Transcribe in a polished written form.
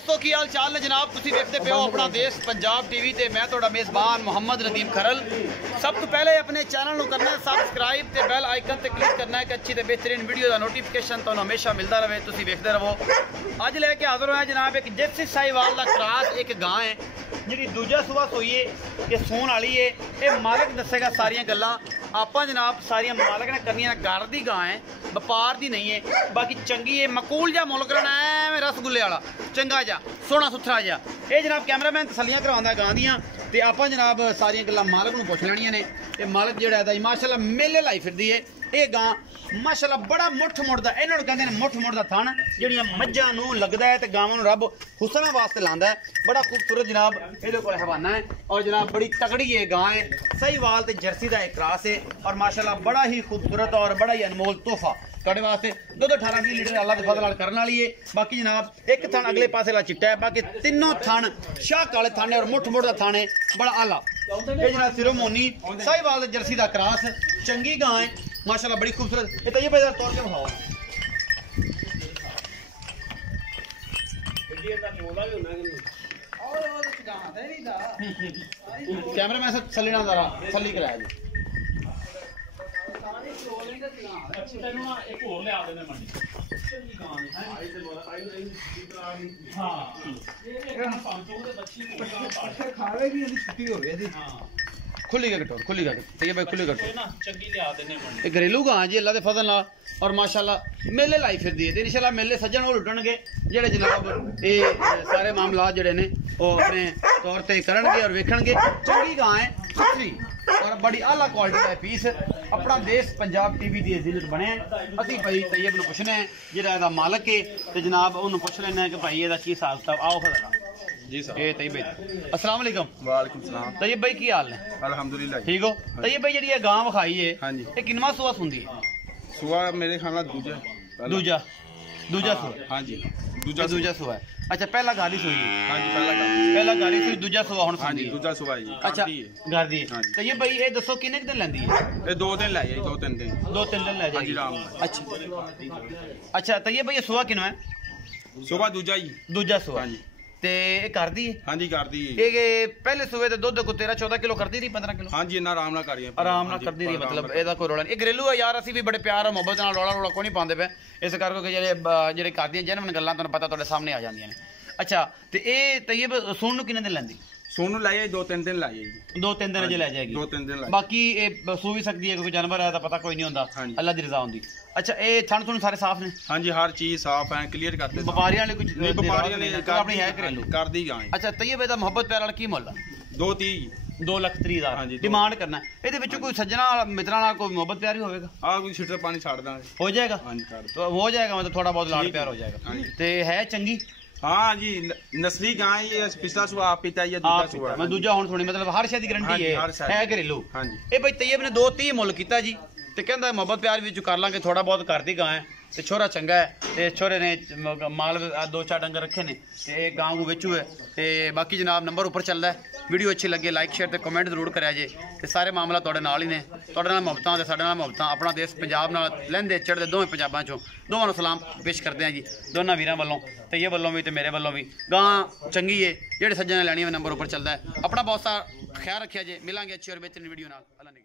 दोस्तों की हाल चाल ने जनाब तुसी देखते पे हो अपना देश पंजाब टीवी ते मैं तोड़ा मेज़बान मोहम्मद नदीम खरल। सब तो पहले अपने चैनल को करना है सबसक्राइब ते बैल आइकन ते क्लिक करना है कि अच्छी ते बेहतरीन वीडियो का नोटिफिकेशन तो हमेशा मिलता रहे, तुसी देखते रहो। अज लैके हाजिर होया जनाब एक जर्सी साहिवाल का क्रॉस एक गां है जी दूजा सुबह सोई है, ये सून वाली है। ये मालिक दसेगा सारिया गल्लां आपां जनाब सारिया मालिक ने करनियां। घर की गां है, व्यापार की नहीं है, बाकी चंगी है। मकूल जा मुल्क रहना है रसगुल्ले वाला चंगा जा सोहना सुथरा जा। ये जनाब कैमरामैन तसलियां करवांदा गां दियां ते आपां जनाब सारिया गल्लां मालिक नूं पुछ लैणियां ने। ते मालिक जिहड़ा है माशाअल्लाह मेले लाई फिरदी है। ये गां माशाअल्लाह बड़ा मुठ मुड़दा, इन्हां नूं कहंदे ने मुठ मुड़दा थण जिहड़ियां मज्झां नूं लगदा है ते गावां नूं रब हुसना वास्ते लांदा है। बड़ा खूबसूरत जनाब इहदे कोल हवाना है और जनाब बड़ी तगड़ी ये गां है। साहिवाल ते जर्सी दा एक क्रॉस है और माशाअल्लाह बड़ा ही खूबसूरत और बड़ा ही अनमोल तोहफा कड़े वास्ते। 2-18 लीटर अल्लाह के फजल नाल करने वाली है। बाकी जनाब एक थण अगले पासे ला चिट्टा है, बाकी तीनों थण शाह काले थाने और मुठ मुठ दा थान है बड़ा आला। ये जनाब सिरोमोनी साहिवाल जर्सी दा क्रॉस चंगी गां है माशाअल्लाह बड़ी खूबसूरत। ये तो ये भाई तौर के भाव कैमरा में से छली ना जरा छली कराया जी। खुली कटोर खुली कट भाई खुली कटोर घरेलू गां जी अल्लाह के फजल नाल और माशाअल्लाह मेले लाई फिरदी है। इंशाअल्लाह मेले सज्जन हो लुटणगे जेड़े जनाब ये सारे मामला जेड़े ने वो अपने तौर पर करनगे और वेखणगे। चंगी गां है सुथरी और बड़ी आला क्वालिटी का पीस अपना देश पंजाब टीवी की जिलत बने। असी भाई तैयब नूं पुछने जिहड़ा इहदा मालक है ते जनाब उन्होंने पुछ लेना कि भाई इहदा की हिसाब किताब। आओ फिर जी सर। ये तैयब भाई अस्सलाम वालेकुम। वालेकुम सलाम। तैयब भाई की हाल ने? अल्हम्दुलिल्लाह ठीक हो। तैयब भाई जी गां विखाई है हाँ जी ये किनवा सुआ सुंदी है? सुआ मेरे ख्याल दूजा दूजा दूजा सुआ। हाँ जी दूजा सुआ है। अच्छा पहला गाड़ी सुई है? हाँ जी पहला गाड़ी सुई दूजा सुआ हुण हाँ जी दूजा सुआ जी। अच्छा घर दी तो ये भाई ये दसो किन्ने दिन लैंदी है? ये 2 दिन लै जाए 2-3 दिन 2-3 दिन लै जाएगी। अच्छा तो ये भाई सुआ किनो है? सुबह दूजा ही दूजा सुआ हाँ जी ते कर दी हाँ जी कर दी। ये पहले सुबह ते दुध को 13-14 किलो कर दी रही 15 किलो? हाँ जी इन्ना आराम नाल करिए आराम नाल कर दी रही मतलब एदा कोई रोला नहीं। ये घरेलू है यार असी भी बड़े प्यार और मोहब्बत नाल रोला रोला कोई नहीं पांदे पे इस करके जेडे कर दी जेनवन गल्लां तुहानू पता तुहाडे सामने आ जांदियां ने। अच्छा ते ये तैयब सुन नूं किन्ने दिन लैंदी? सुन लै जाए 2-3 दिन लै जाएगी 2-3 दिन च लै जाएगी 2-3 दिन लै। बाकी ये सू भी सकती है क्योंकि जानवर है तो पता कोई नहीं होता अल्लाह की रजा होंगी। अच्छा ये थण थुण सारे साफ ने? हाँ जी हर चीज साफ है क्लियर करते। व्यापारियां ने कुछ नहीं व्यापारियां ने अपनी है घरेलू कर दी गां। अच्छा तैयब दा मोहब्बत प्यार वाला की मुल्ल? 2-30 2,30,000 डिमांड करना है। ये कोई सज्जना मित्रा नाल कोई मोहब्बत प्यार ही होगा? हाँ कोई छिटर पानी छाड़ देंगे हो जाएगा। तो हो जाएगा मतलब थोड़ा बहुत लाड़ प्यार हो जाएगा। तो है चंगी? हाँ जी नस्ली गां ये पिछला सुआ आप पीता है दूजा सुआ मैं दूजा हुण थोड़ी मतलब हर शय दी गारंटी है घरेलू। हाँ जी ये भाई तैयब ने 2-30 मुल्ल कीता जी ते कहंदा मोहब्बत प्यार भी कर लांगे थोड़ा बहुत घर दी गां है ते छोरा चंगा है ते छोरे ने माल 2-4 डंगर रखे ने ते गां को बेचू है। ते बाकी जनाब नंबर ऊपर चलदा है। वीडियो अच्छी लगे लाइक शेयर ते कमेंट जरूर करा जे ते सारे मामला तुहाडे नाल ही ने तुहाडे नाल मुहब्बतां ते साडे नाल मुहब्बतां अपना देश पंजाब नाल लैंदे चढ़दे दोवें पंजाबां चों दोवां नूं सलाम पेश करदे हैं जी दोनों वीरां वल्लों तैयब वल्लों भी ते मेरे वल्लों भी। गां चंगी है जेहड़े सज्जन ने लैनी है नंबर ऊपर चलदा है। अपना बहुत सारा ख्याल रखिया जे मिलांगे अच्छी और बेहतरीन वीडियो नाल। अल्लाह ने